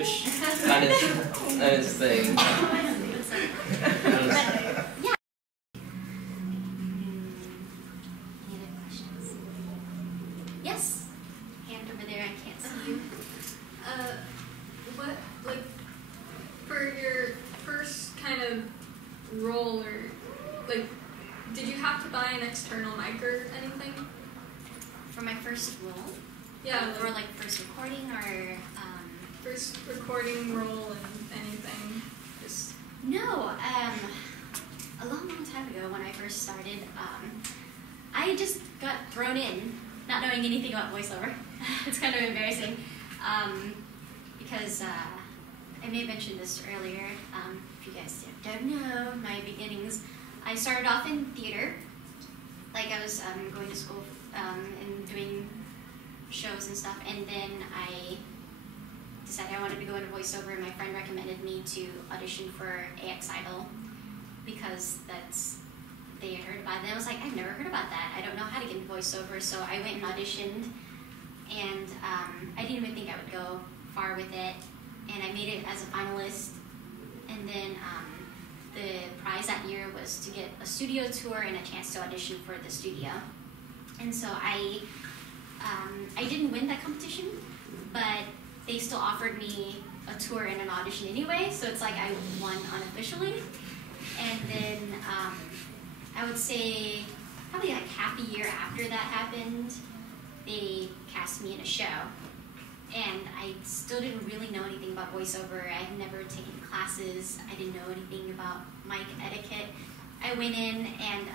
That is thing. Yeah. Any other questions? Yes. Hand over there. I can't see you. What, like, for your first kind of role, or like, did you have to buy an external mic or anything? For my first role? Yeah. Or like first recording or first recording role and anything. Just no. A long time ago when I first started, I just got thrown in, not knowing anything about voiceover. It's kind of embarrassing, because I may have mentioned this earlier. If you guys don't know my beginnings, I started off in theater. Like I was going to school and doing shows and stuff, and then I decided I wanted to go into voiceover, and my friend recommended me to audition for AX Idol because they had heard about it. And I was like, I've never heard about that. I don't know how to get into voiceover, so I went and auditioned, and I didn't even think I would go far with it, and I made it as a finalist. And then the prize that year was to get a studio tour and a chance to audition for the studio. And so I didn't win that competition, but they still offered me a tour and an audition anyway, so it's like I won unofficially. And then I would say probably like half a year after that happened, they cast me in a show. And I still didn't really know anything about voiceover. I had never taken classes. I didn't know anything about mic etiquette. I went in, and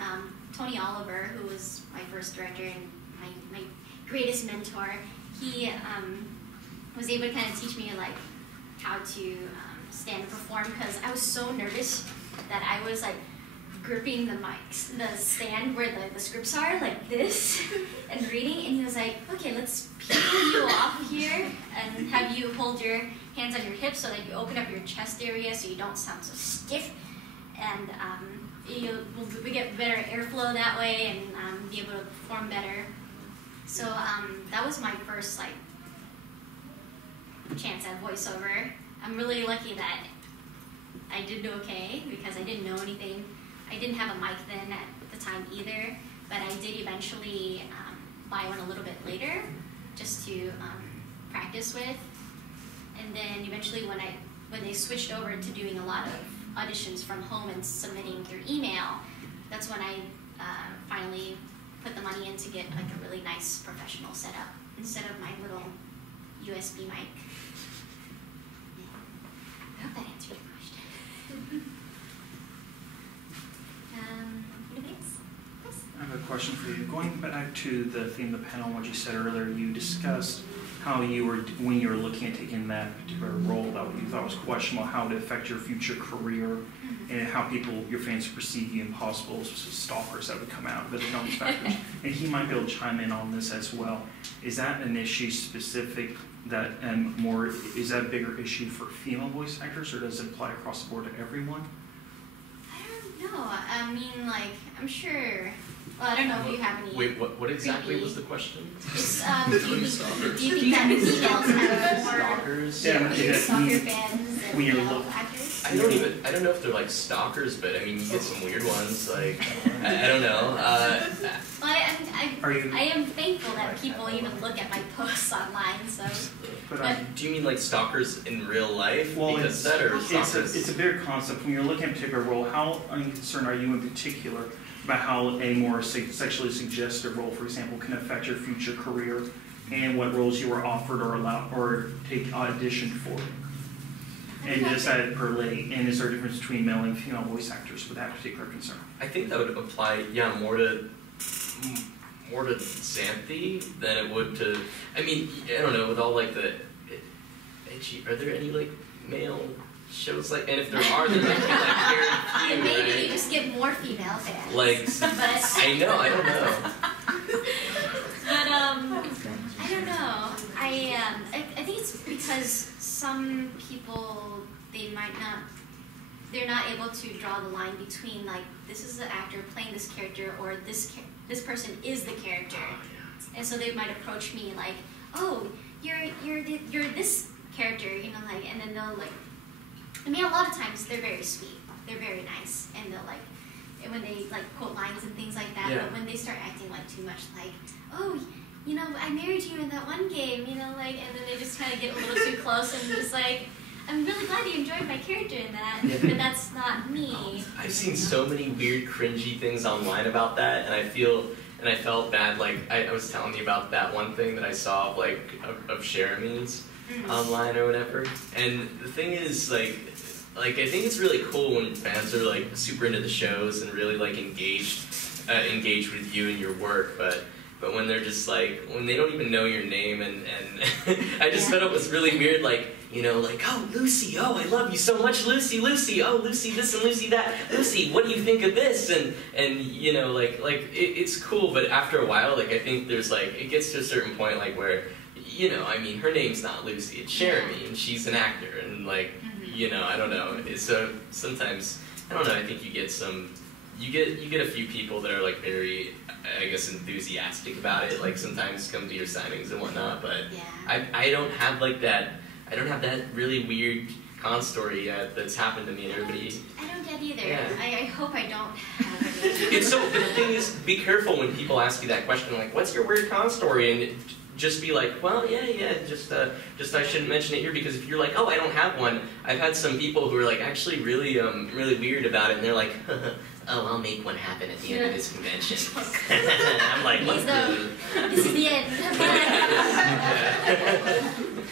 Tony Oliver, who was my first director and my greatest mentor, he was able to kind of teach me like how to stand and perform, because I was so nervous that I was like gripping the stand where the scripts are like this and reading, and he was like, okay, let's peel you off here and have you hold your hands on your hips so that you open up your chest area so you don't sound so stiff, and we get better airflow that way and be able to perform better. So that was my first like chance at voiceover. I'm really lucky that I did do okay because I didn't know anything. I didn't have a mic then at the time either, but I did eventually buy one a little bit later just to practice with. And then eventually when they switched over to doing a lot of auditions from home and submitting through email, that's when I finally put the money in to get like a really nice professional setup instead of my little USB mic. I hope that answered your question. Anything else? Yes? I have a question for you. Going back to the theme of the panel, what you said earlier, you discussed how you were, when you were looking at taking that particular role that you thought was questionable, how it would affect your future career, and how people, your fans, perceive you and possible stalkers that would come out, but those factors. And he might be able to chime in on this as well. Is that an issue specific that, and more, is that a bigger issue for female voice actors, or does it apply across the board to everyone? I don't know. I mean, like, I'm sure. Well, I don't know if you have any. Wait, what exactly was the question? Just, do you think that females have more stalkers? stalker fans than male actors? I don't know if they're like stalkers, but I mean, you get some weird ones. Like, I don't know. Well, I am thankful that people even look at my posts online. So. But do you mean like stalkers in real life? Well, because that or stalkers? It's a bigger concept. When you're looking at a particular role, how unconcerned are you in particular about how a more sexually suggestive role, for example, can affect your future career, and what roles you were offered or allowed or take auditioned for? And just that per lay, and is there a difference between male and female voice actors with that particular concern? I think that would apply, yeah, more to Xanthe than it would to. I mean, I don't know, with all like the edgy. Are there any like male shows like? And if there are, then like very few. Maybe right? you just get more female fans. Like, but I know, I don't know. But I don't know. I think it's because some people, they're not able to draw the line between like, this is the actor playing this character, or this person is the character. And so they might approach me like, oh, you're this character, you know, like, and then they'll like, I mean, a lot of times they're very sweet, they're very nice, and they'll like, and when they like quote lines and things like that, Yeah. but when they start acting like too much, like, oh, you know, I married you in that one game, you know, like, and then they just kind of get a little too close and just like, I'm really glad you enjoyed my character in that, Yeah. but that's not me. I've seen so many weird, cringy things online about that, and I felt bad. Like I was telling you about that one thing that I saw of like of Jeremy's online or whatever. And the thing is, like I think it's really cool when fans are like super into the shows and really like engaged with you and your work, but when they're just like, when they don't even know your name, and I just thought it was really weird, like, you know, like, oh, Lucy, oh, I love you so much, Lucy, oh, Lucy this and Lucy that, Lucy, what do you think of this? And you know, like it's cool, but after a while, like, I think there's like, it gets to a certain point, like, where, you know, I mean, her name's not Lucy, it's Jeremy, and she's an actor, and like, you know, I don't know, so sometimes, I don't know, I think you get a few people that are like very, I guess, enthusiastic about it, like sometimes come to your signings and whatnot, but I don't have like that, I don't have that really weird con story yet that's happened to me and everybody. I don't get either. Yeah. I hope I don't have it. It's so, but the thing is, be careful when people ask you that question, like, what's your weird con story? And just be like, well, yeah, just I shouldn't mention it here, because if you're like, oh, I don't have one, I've had some people who are like actually really weird about it, and they're like, oh, I'll make one happen at the end of this convention. I'm like, Please what? don't. This is the end.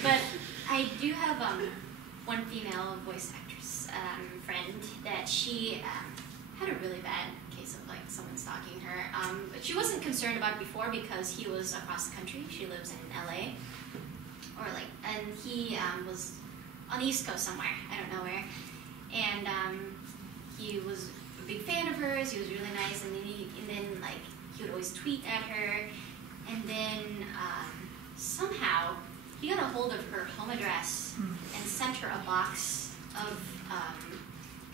But I do have one female voice actress friend that she had a really bad case of like someone stalking her. But she wasn't concerned about it before because he was across the country. She lives in LA, and he was on the East Coast somewhere. I don't know where. And he was a big fan of hers. He was really nice, and then like he would always tweet at her, and then somehow he got a hold of her home address and sent her a box of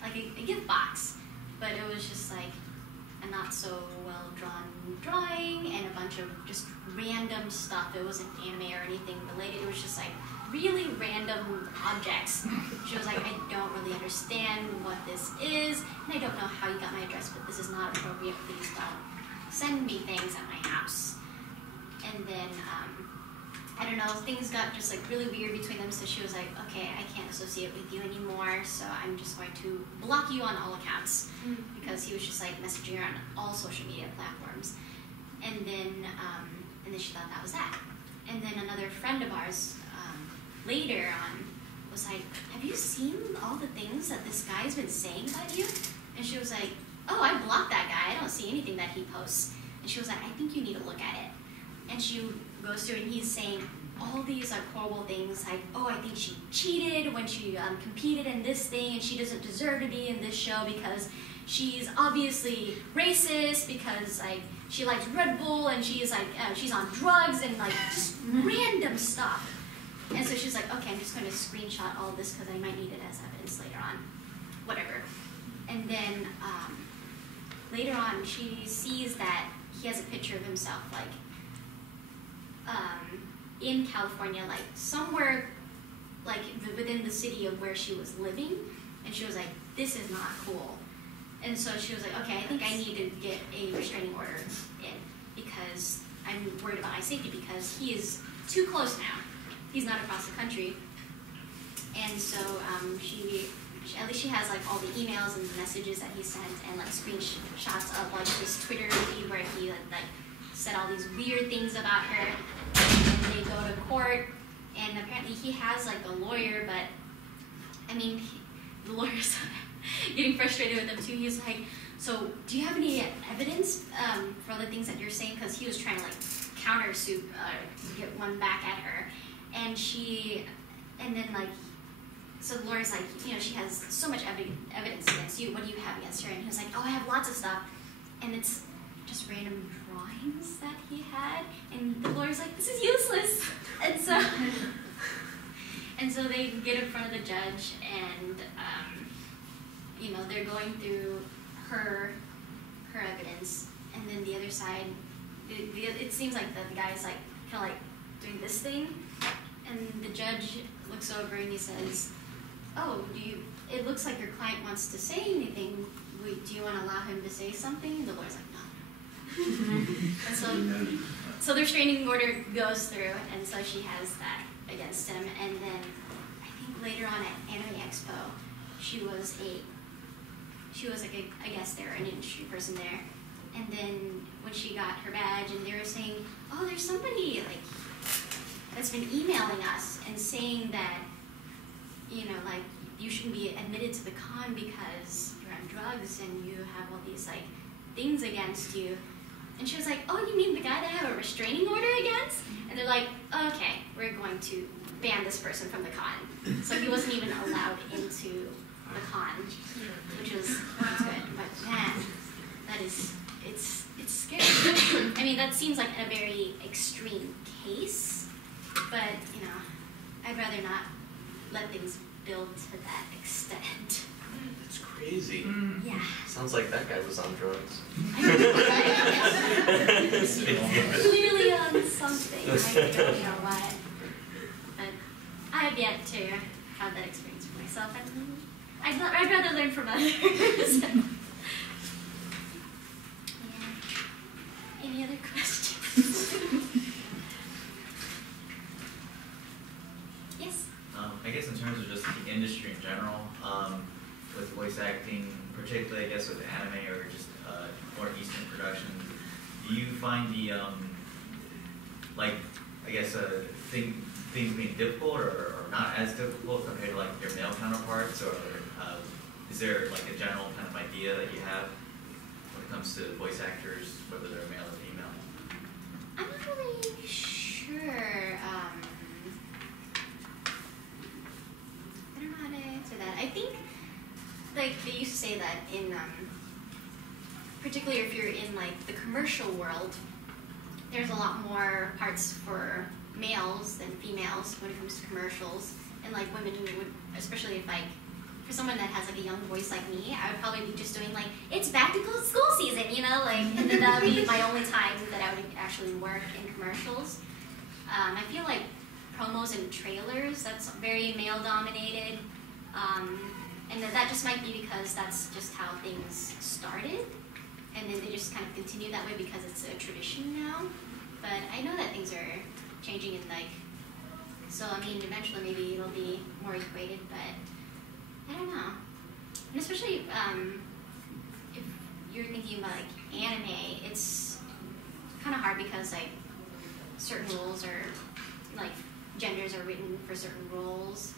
like a gift box, but it was just like a not so well drawn drawing and a bunch of just random stuff. It wasn't anime or anything related. It was just like really random objects. She was like, I don't really understand what this is, and I don't know how you got my address, but this is not appropriate. Please don't send me things at my house. And then, I don't know, things got just like really weird between them, so she was like, okay, I can't associate with you anymore, so I'm just going to block you on all accounts, because he was just like messaging her on all social media platforms. And then she thought that was that. And then another friend of ours, later on, was like, have you seen all the things that this guy's been saying about you? And she was like, oh, I blocked that guy. I don't see anything that he posts. And she was like, I think you need to look at it. And she goes through and he's saying all these like horrible things, like, oh, I think she cheated when she competed in this thing, and she doesn't deserve to be in this show because she's obviously racist, because like she likes Red Bull, and she's like she's on drugs, and like just random stuff. And so she's like, okay, I'm just going to screenshot all this because I might need it as evidence later on, whatever. And then later on, she sees that he has a picture of himself, like in California, like somewhere, like within the city of where she was living. And she was like, this is not cool. And so she was like, okay, I think I need to get a restraining order in because I'm worried about my safety, because he is too close now. He's not across the country. And so she at least she has like all the emails and the messages that he sent, and like screenshots of like his Twitter feed where he like said all these weird things about her. And they go to court, and apparently he has like a lawyer, but I mean, the lawyer's getting frustrated with him too. He's like, so do you have any evidence for the things that you're saying? Because he was trying to like countersuit, get one back at her. And then like, so the lawyer's like, you know, she has so much evidence against you. What do you have against her? And he was like, oh, I have lots of stuff. And it's just random drawings that he had. And the lawyer's like, this is useless. And so they get in front of the judge, and you know, they're going through her evidence, and then the other side, it seems like the guy's like kind of like doing this thing, And the judge looks over and he says, "Oh, it looks like your client wants to say anything. Do you want to allow him to say something?" And the lawyer's like, "No." And so the restraining order goes through, and so she has that against him. And then I think later on at Anime Expo, she was like I guess they were an industry person there. And then when she got her badge, and they were saying, "Oh, there's somebody like that's been emailing us and saying that, you know, like you shouldn't be admitted to the con because you're on drugs and you have all these like things against you." And she was like, "Oh, you mean the guy that I have a restraining order against?" And they're like, "Okay, we're going to ban this person from the con." So he wasn't even allowed into the con, which was good. But man, it's scary. I mean, that seems like a very extreme case, but you know, I'd rather not let things build to that extent. That's crazy. Yeah. Sounds like that guy was on drugs. I know, right? Clearly on something. I don't know what. But I have yet to have that experience for myself. I'd rather learn from others. Yeah. Any other questions? Yes? I guess in terms of just the industry in general, with voice acting, particularly I guess with anime or just more Eastern productions, do you find the like I guess things being difficult or not as difficult compared to like your male counterparts, or is there like a general kind of idea that you have when it comes to voice actors, whether they're male or female? I'm not really sure. I don't know how to answer that. I think, like, they used to say that in, particularly if you're in, like, the commercial world, there's a lot more parts for males than females when it comes to commercials. And, like, women would, especially if, like, for someone that has, like, a young voice like me, I would probably be just doing, like, it's back to school season, you know? Like, and then that would be my only time that I would actually work in commercials. I feel like promos and trailers, that's very male-dominated. And that just might be because that's just how things started. And then they just kind of continue that way because it's a tradition now. But I know that things are changing in, like, so, I mean, eventually maybe it'll be more equated, but I don't know. And especially if you're thinking about, like, anime, it's kind of hard because, like, certain roles are, like, genders are written for certain roles.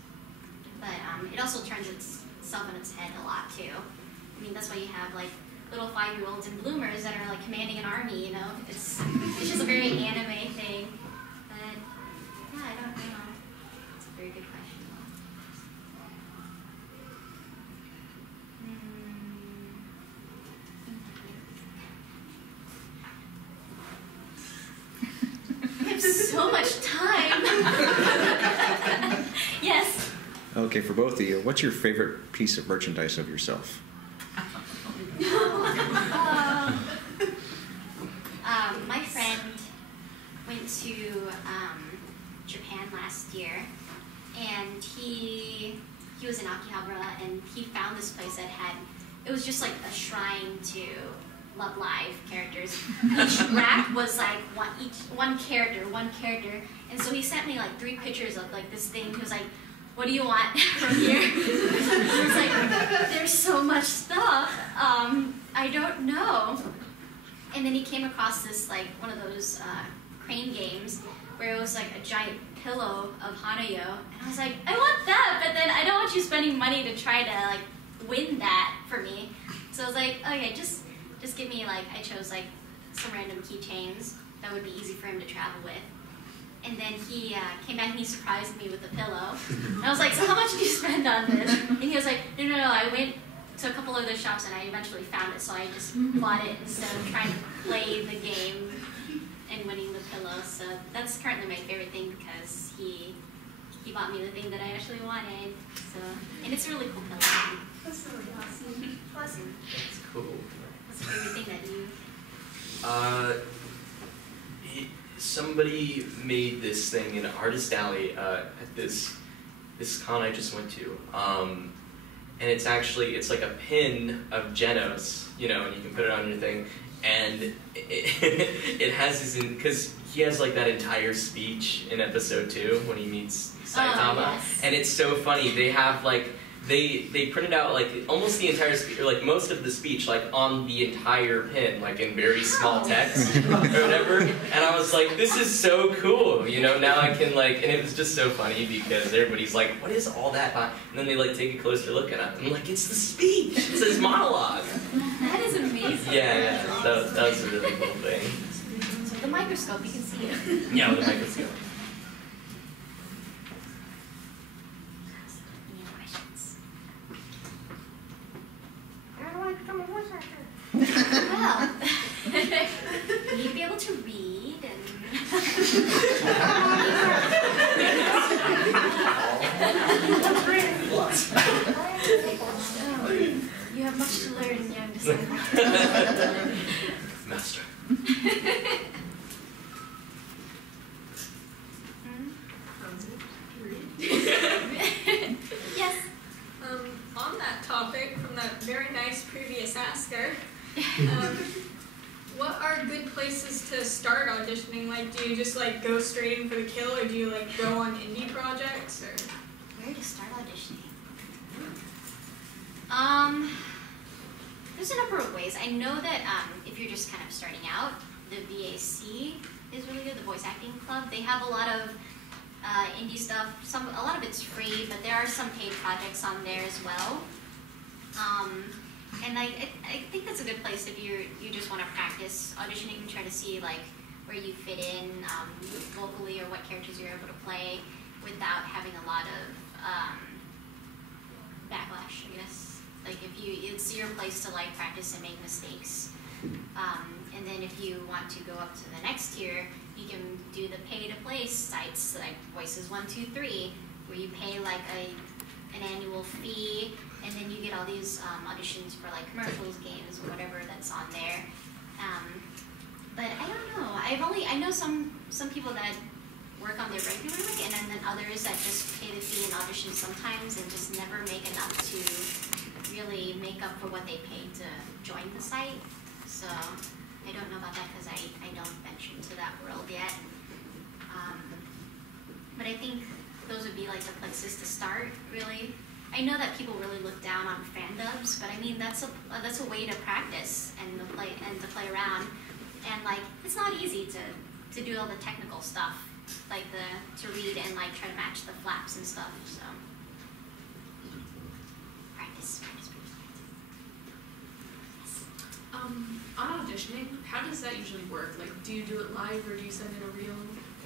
But it also turns itself on its head a lot, too. I mean, that's why you have, like, little 5-year-olds and bloomers that are, like, commanding an army, you know? It's just a very anime thing. But, yeah, I don't know. It's a very good question. We have so much time. Yes? Okay, for both of you, what's your favorite piece of merchandise of yourself? My friend went to Japan last year, and he was in Akihabara, and he found this place that had, it was just like a shrine to Love Live characters. Each rack was like one character, and so he sent me like 3 pictures of like this thing. He was like, "What do you want from here?" I was like, "There's so much stuff. I don't know." And then he came across this, like, one of those crane games where it was like a giant pillow of Hanayo. And I was like, I want that, but then I don't want you spending money to try to, like, win that for me. So I was like, okay, just give me, like, I chose, like, some random keychains that would be easy for him to travel with. And then he came back and he surprised me with a pillow. And I was like, so how much did you spend on this? And he was like, no, I went to a couple other shops and I eventually found it, so I just bought it instead of trying to play the game and winning the pillow. So that's currently my favorite thing because he bought me the thing that I actually wanted. So, and it's a really cool pillow. That's really awesome. Awesome. That's cool. What's the favorite thing that you... somebody made this thing in Artist Alley at this con I just went to, and it's like a pin of Genos, you know, and you can put it on your thing, and it has his, because he has like that entire speech in episode 2 when he meets Saitama, yes. and it's so funny. They have like they printed out like almost the entire speech, or like most of the speech, like on the entire pin, like in very small text or whatever. And I was like, this is so cool, you know. Now I can like, and it was just so funny because everybody's like, what is all that? And then they like take a closer look at it. I'm like, it's the speech. It's his monologue. That is amazing. Yeah. That was a really cool thing. So with the microscope, you can see it. Yeah, with the microscope. Any other questions? Well, you need to be able to read you have much to learn, young disciple. Master. Yes. On that topic, from that very nice previous asker, what are good places to start auditioning? Like, do you just like go straight in for the kill, or do you like go on indie projects, or? Where to start auditioning? There's a number of ways. I know that if you're just kind of starting out, the VAC is really good. The Voice Acting Club. They have a lot of indie stuff. A lot of it's free, but there are some paid projects on there as well. And I think that's a good place if you just want to practice auditioning and try to see like where you fit in locally, or what characters you're able to play without having a lot of backlash, I guess. Like it's your place to like practice and make mistakes. And then if you want to go up to the next tier, you can do the pay-to-play sites like Voices 1, 2, 3, where you pay like an annual fee, and then you get all these auditions for like commercials, games, or whatever that's on there. But I don't know. I know some people that work on there regularly, and then others that just pay the fee and audition sometimes and just never make enough to really make up for what they paid to join the site. So I don't know about that because I don't venture into that world yet. But I think those would be like the places to start, really. I know that people really look down on fan dubs, but I mean that's a way to practice and to play around. And like it's not easy to do all the technical stuff, like to read and like try to match the flaps and stuff. So practice. On auditioning, how does that usually work? Like, do you do it live, or do you send in a reel,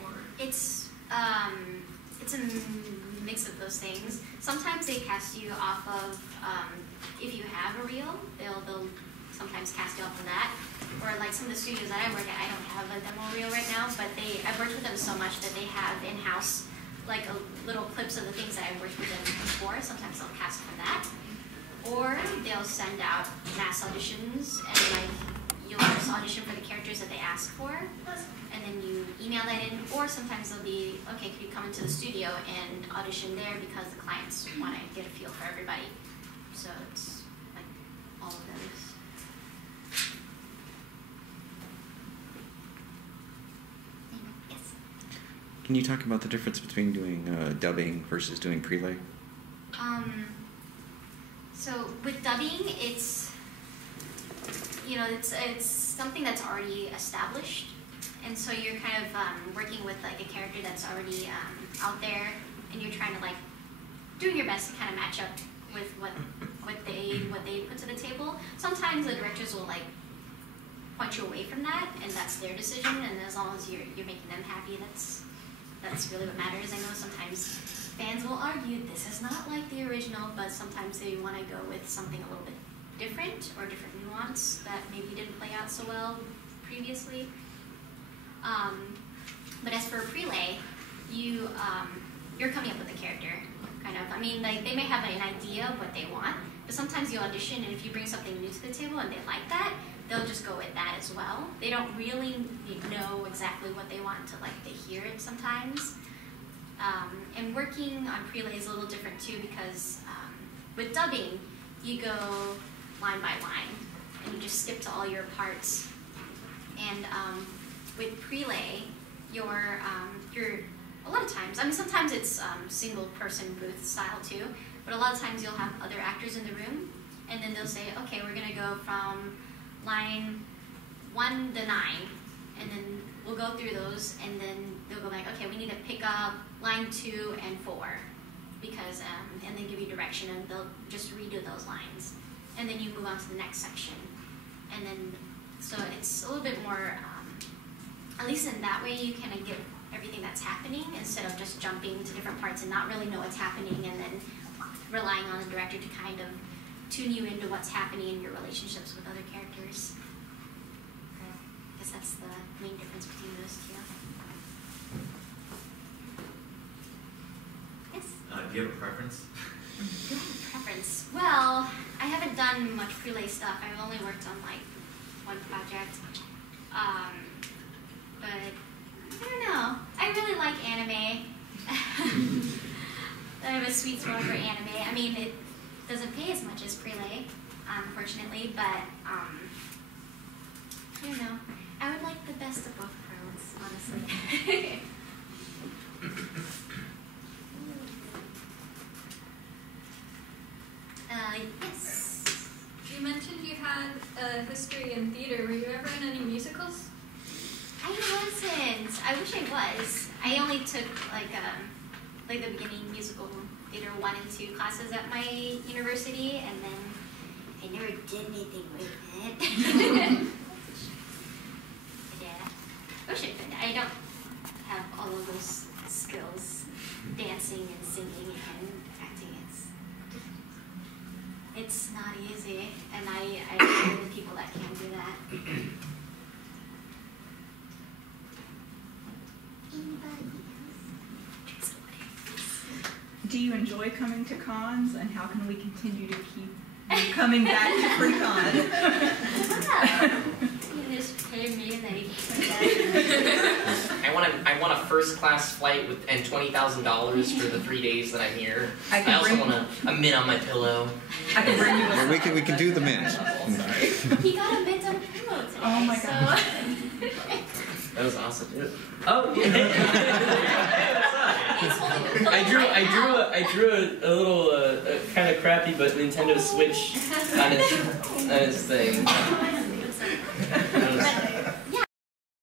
or? It's a mix of those things. Sometimes they cast you off of if you have a reel, they'll sometimes cast you off of that. Or like some of the studios that I work at, I don't have a demo reel right now, but I've worked with them so much that they have in-house like little clips of the things that I've worked with them before. Sometimes they'll cast from that. Or they'll send out mass auditions, and like you'll just audition for the characters that they ask for, and then you email that in. Or sometimes they'll be, okay, could you come into the studio and audition there because the clients want to get a feel for everybody. So it's like all of those. Yes. Can you talk about the difference between doing dubbing versus doing prelay? So with dubbing, it's something that's already established, and so you're kind of working with like a character that's already out there, and you're trying to like doing your best to kind of match up with what they put to the table. Sometimes the directors will like point you away from that, and that's their decision. And as long as you're making them happy, that's really what matters. I know sometimes fans will argue this is not like the original, but sometimes they want to go with something a little bit different or different nuance that maybe didn't play out so well previously. But as for prelay, you're coming up with a character, kind of. I mean, like they may have an idea of what they want, but sometimes you audition, and if you bring something new to the table and they like that, they'll just go with that as well. They don't really know exactly what they want to like to hear it sometimes. And working on prelay is a little different too, because with dubbing, you go line by line and you just skip to all your parts. And with prelay, you're a lot of times, I mean, sometimes it's single person booth style too, but a lot of times you'll have other actors in the room, and then they'll say, okay, we're gonna go from line 1 to 9, and then we'll go through those, and then they'll go like, okay, we need to pick up line 2 and 4, because, and then give you direction, and they'll just redo those lines. And then you move on to the next section. And then, so it's a little bit more, at least in that way, you kind of get everything that's happening, instead of just jumping to different parts and not really know what's happening, and then relying on the director to kind of tune you into what's happening in your relationships with other characters. I guess that's the main difference between those two. Yes? Do you have a preference? Do I have a preference? Well, I haven't done much prelay stuff. I've only worked on like one project. But I don't know. I really like anime. I have a sweet spot for anime. I mean, it doesn't pay as much as prelay, unfortunately, but I don't know. I would like the best of both worlds, honestly. Yes. You mentioned you had a history in theater. Were you ever in any musicals? I wasn't. I wish I was. I only took like the beginning musical theater 1 and 2 classes at my university, and then I never did anything with it. Yeah. I wish I could. I don't have all of those skills, dancing and singing and acting. It's not easy, and I know the people that can do that. Anybody else? Do you enjoy coming to cons, and how can we continue to keep you coming back to Freecon? You just pay me and then I want a first class flight with and $20,000 for the 3 days that I'm here. I I also want a mint on my pillow. I can bring you a Yeah, we can do the mint. he got a mint on a pillow today. Oh my God. So. That was awesome. Oh yeah. I drew a little kind of crappy but Nintendo Switch on his thing.